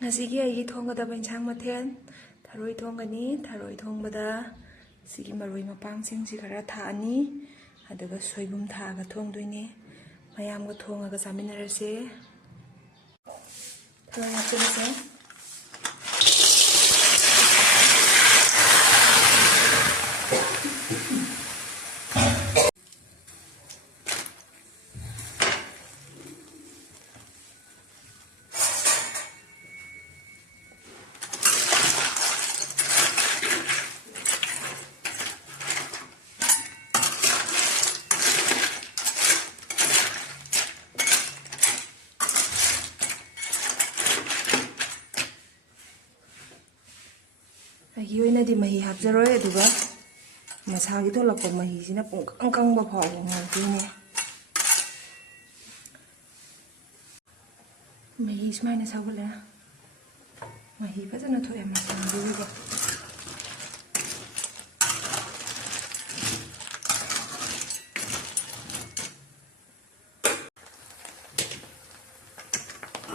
ꯉꯁꯤꯒꯤ ꯑꯩꯒꯤ ꯊꯣꯡꯒꯗꯕ ꯏꯟꯁꯥꯡ ꯃꯊꯦꯜ ꯊꯔꯣꯏ ꯊꯣꯡꯒꯅꯤ. ꯊꯔꯣꯏ ꯊꯣꯡꯕꯗ ꯁꯤꯒꯤ ꯃꯔꯣꯏ ꯃꯄꯥꯡꯁꯤꯡꯁꯤ ꯈꯔ ꯊꯥꯛꯑꯅꯤ. ꯑꯗꯨꯒ ꯁꯣꯏꯕꯨꯝ ꯊꯥꯛꯑꯒ ꯊꯣꯡꯗꯣꯏꯅꯦ. ꯃꯌꯥꯝꯒ ꯊꯣꯡꯉꯒ ꯆꯥꯃꯤꯟꯅꯔꯁꯦ. ꯊꯔꯣꯏ ꯍꯥꯞꯆꯤꯜꯂꯁꯦ. ꯑꯩꯒꯤ ꯑꯣꯏꯅꯗꯤ ꯃꯍꯤ ꯍꯥꯞꯆꯔꯣꯏ. ꯑꯗꯨꯒ ꯃꯁꯥꯒꯤ ꯊꯣꯛꯂꯛꯄ ꯃꯍꯤꯁꯤꯅ ꯄꯨꯡꯀꯪ ꯀꯪꯕ ꯐꯥꯎꯕ ꯉꯧꯗꯣꯏꯅꯦ. ꯃꯍꯤ ꯁꯨꯃꯥꯏꯅ ꯁꯧꯒꯠꯂꯦ. ꯃꯍꯤ ꯐꯖꯅ ꯊꯣꯛꯑꯦ ꯃꯁꯥꯒꯤꯗꯨꯒ.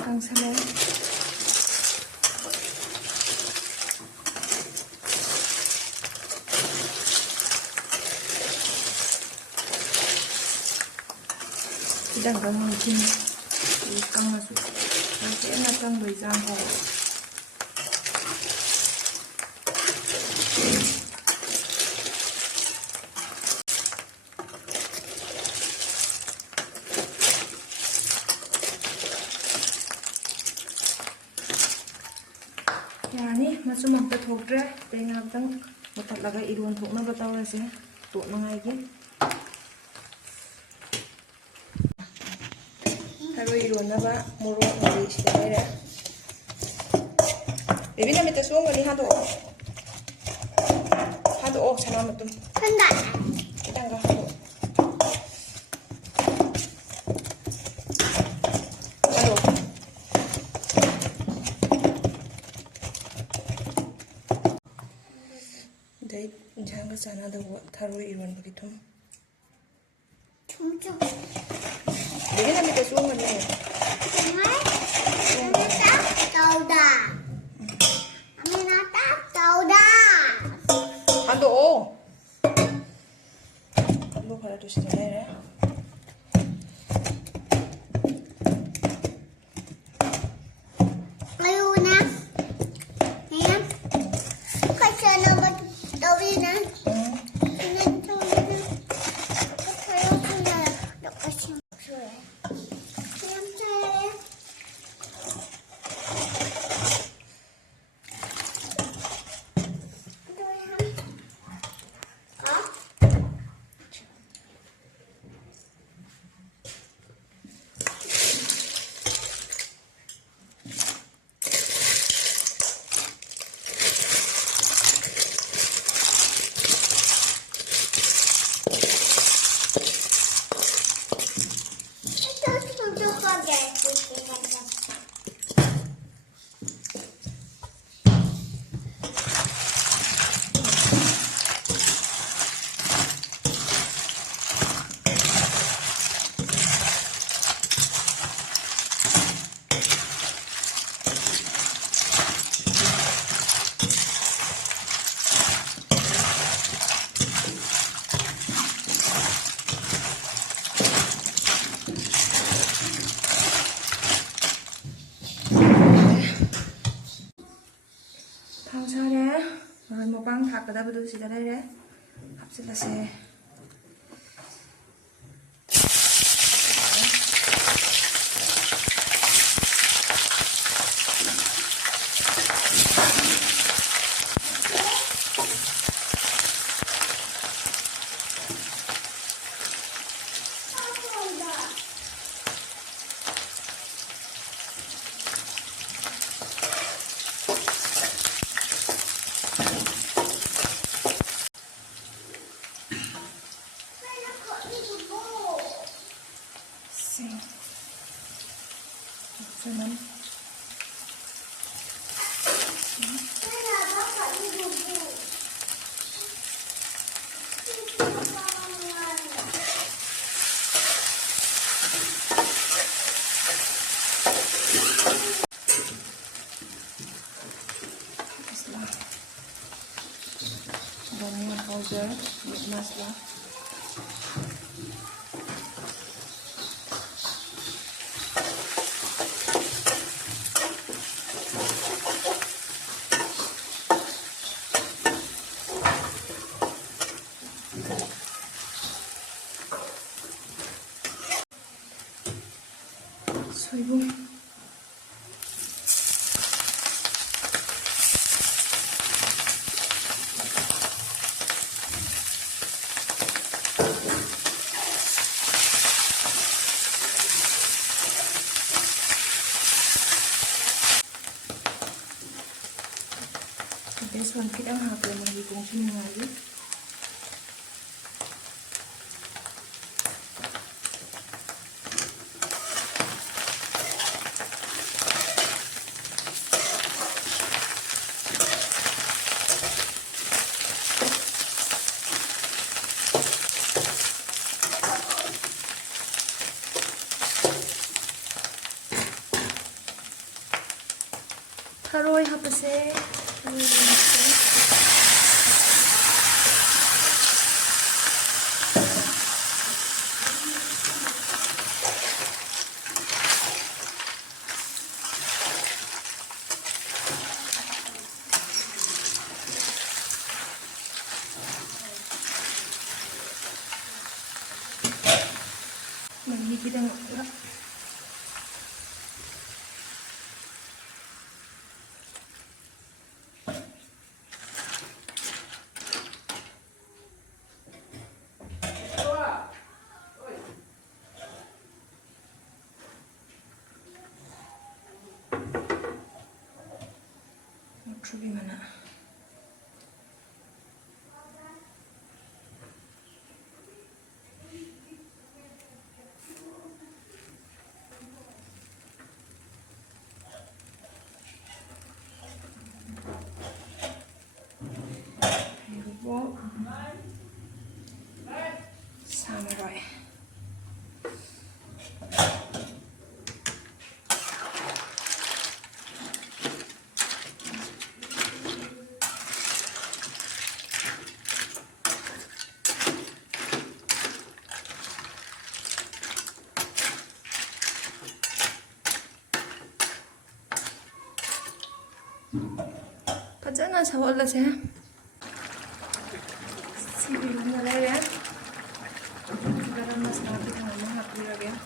ꯀꯪꯁꯜꯂꯦ. ꯈꯤꯇꯪ ꯀꯪꯍꯟꯈꯤꯅꯤ. ꯀꯪꯉꯁꯨ ꯍꯦꯟꯅ ꯀꯪꯕꯒꯤ ꯆꯥꯡ ꯐꯥꯎꯕ. ꯌꯥꯔꯅꯤ. ꯃꯆꯨꯝ ꯑꯝꯇ ꯊꯣꯛꯇ꯭ꯔꯦ. ꯑꯇꯩ ꯉꯥꯏꯍꯥꯛꯇꯪ ꯃꯨꯊꯠꯂꯒ ꯏꯔꯣꯟ ꯊꯣꯛꯅꯕ ꯇꯧꯔꯁꯦ. ꯇꯣꯠꯅꯉꯥꯏꯒꯤ. ꯊꯔꯣꯏ ꯏꯔꯣꯟꯅꯕ ꯃꯣꯔꯣꯛ ꯃꯔꯤ ꯁꯤꯗ ꯂꯩꯔꯦ. ꯕꯦꯕꯤ ꯅꯨꯃꯤꯠꯇ ꯆꯣꯡꯒꯅꯤ. ꯍꯥꯗꯣꯛꯑꯣ. ꯍꯥꯗꯣꯛꯑꯣ ꯁꯅꯥ ꯃꯇꯨꯝ. ꯈꯤꯇꯪꯒ ꯍꯥꯗꯣꯛꯑꯣ. ꯍꯥꯗꯣꯛꯑꯣ. ꯑꯗꯩ ꯏꯟꯁꯥꯡꯒ ꯆꯥꯟꯅꯗꯧꯕ ꯊꯔꯣꯏ 이런ꯕꯒꯤ ꯊꯨꯝ. 되게 남이다 좋은 거네. 정말? 딱 떠오다. 아미나 딱 떠오다. 한도 오. 이거 갈아주시네. Ayuna. Ayan. Kasi naman tawin na. 당선에 먹방 닦아다보도 시작해. 합실라세. ginger, meat masala. 소금. Beson kita hapon magiging sinungaling. Taroy hapase. Magiging ang Magsubi mana. Ayo, samurai. Pajana sa wala siya. Sibig na lang yan. Siguro mas napit ang mga piragyan.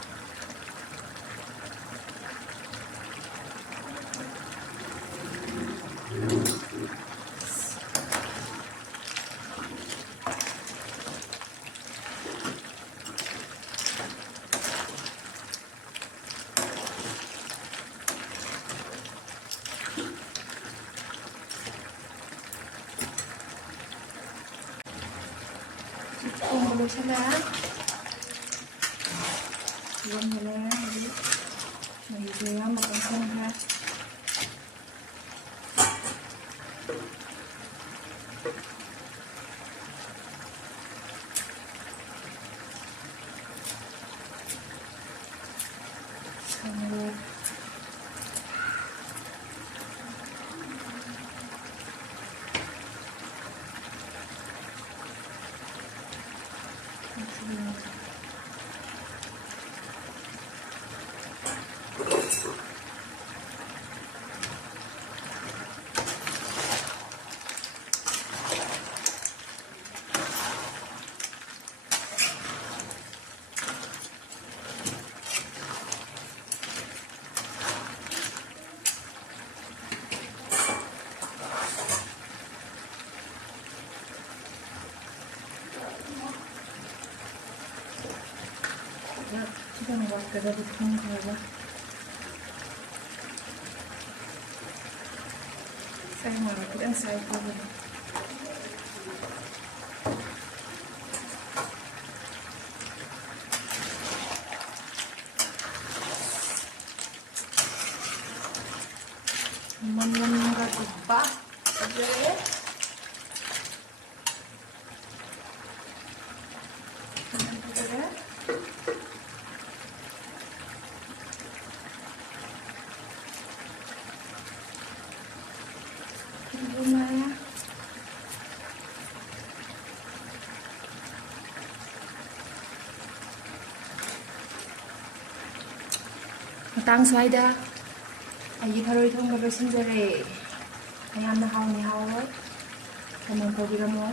Kumulo siya na. Iwan mo na. Mahigay nga makansang ha. Samuro. 시간이 막 그래도 좋은 거야. 삶아, 그냥 살고. Mangan pa. Okay. Gimana? ꯃꯇꯥꯡ ꯁ꯭ꯋꯥꯏꯗ ꯑꯩꯒꯤ ꯊꯔꯣꯏ ꯊꯣꯡꯕ ꯂꯣꯏꯁꯤꯟꯖꯔꯦ ꯃꯌꯥꯝꯅ ꯍꯥꯎꯅꯤ ꯍꯥꯎꯔꯣꯏ ꯀꯃꯦꯟ ꯇꯧꯕꯤꯔꯝꯃꯣ